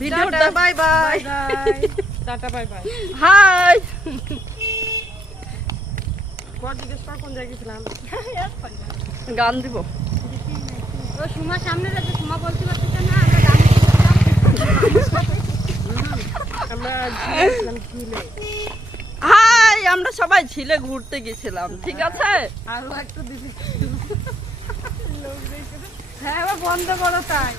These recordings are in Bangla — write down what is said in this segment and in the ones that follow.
ভিডিওটা বাই বাই টাটা বাই বাই। হাই পর জিজ্ঞেস কর কোন জায়গায় গেছিলাম। গান দিব ও সুমা সামনে রাখে, সুমা বলতে পারতেছে না আমরা গান আমরা গিয়েছিলাম ঝিলে। হাই আমরা সবাই ঝিলে ঘুরতে গেছিলাম ঠিক আছে আরো একটু দিবি। হ্যাঁ এবার বন্ধ করো তাই।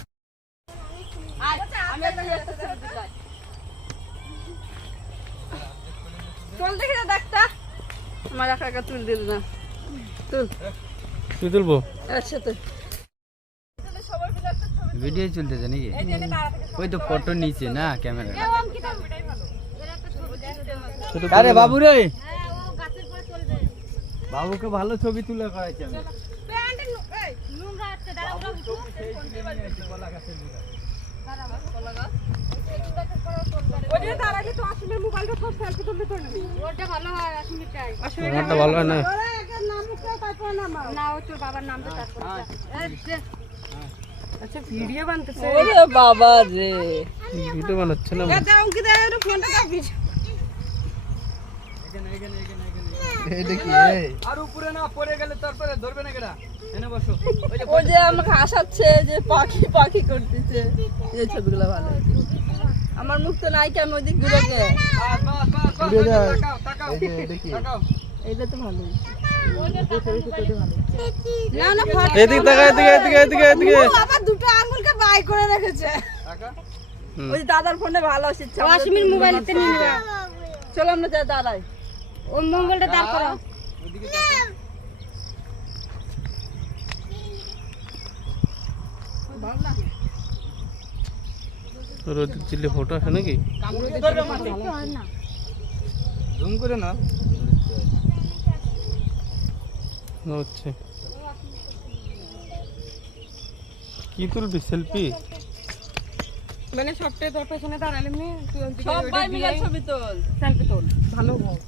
চল দেখি না দেখতা আমার একা একা তুল দিল না তুল তুই তুলবো একসাথে ভিডিও চলতেছে নাকি ওই তো ফটো নিচে না ক্যামেরা আরে বাবু রে বাবুকে ভালো ছবি তুলে করাইছি আমি ওইটা দাঁড়ালে তো আসলে মোবাইলটা সব সেলফি তুলতে তো না। ওটা ভালো হয় আসমিটাই। আমারটা ভালো হয় না না ও তোর বাবার নামটা তারপর আচ্ছা ভিডিও বানতেছে। ওরে বাবা রে ভিডিও বানাচ্ছে না দাও কি দাও একটু ফোনটা দাও ভিডিও। আর উপরে না পড়ে গেলে তারপরে ধরবে না কেডা এনে বসো ওই যে আমাকে হাসাচ্ছে যে পাখি পাখি করতেছে এই ছবিগুলো ভালো হয়েছে। আমার মুখ তো নাই কেন ওই দিক ঘুরেকে বাস বাস বাস ঘুরে যাও তাকাও তাকাও এইটা তো ভালো হয়েছে। না না এদিকে তাকা এদিকে আবার দুটো আঙ্গুলকে বাই করে রেখেছে। তাকা ওই যে দাদার ফোনে ভালো আসছে আসমির মোবাইলতে নিয়ে নিবা। চলো আমরা যাই দাঁড়াই ও মোবাইলটা দাঁড় করো। ওদিকে তাকা রোদ চিল্লে ফটো আছে নাকি জুম করে না হচ্ছে কি তুলবি সেলফি মানে সবটাই তোর পেছনে দাঁড়ালে তুই সবাই মিলে ছবি তোল সেলফি তোল ভালো হোক।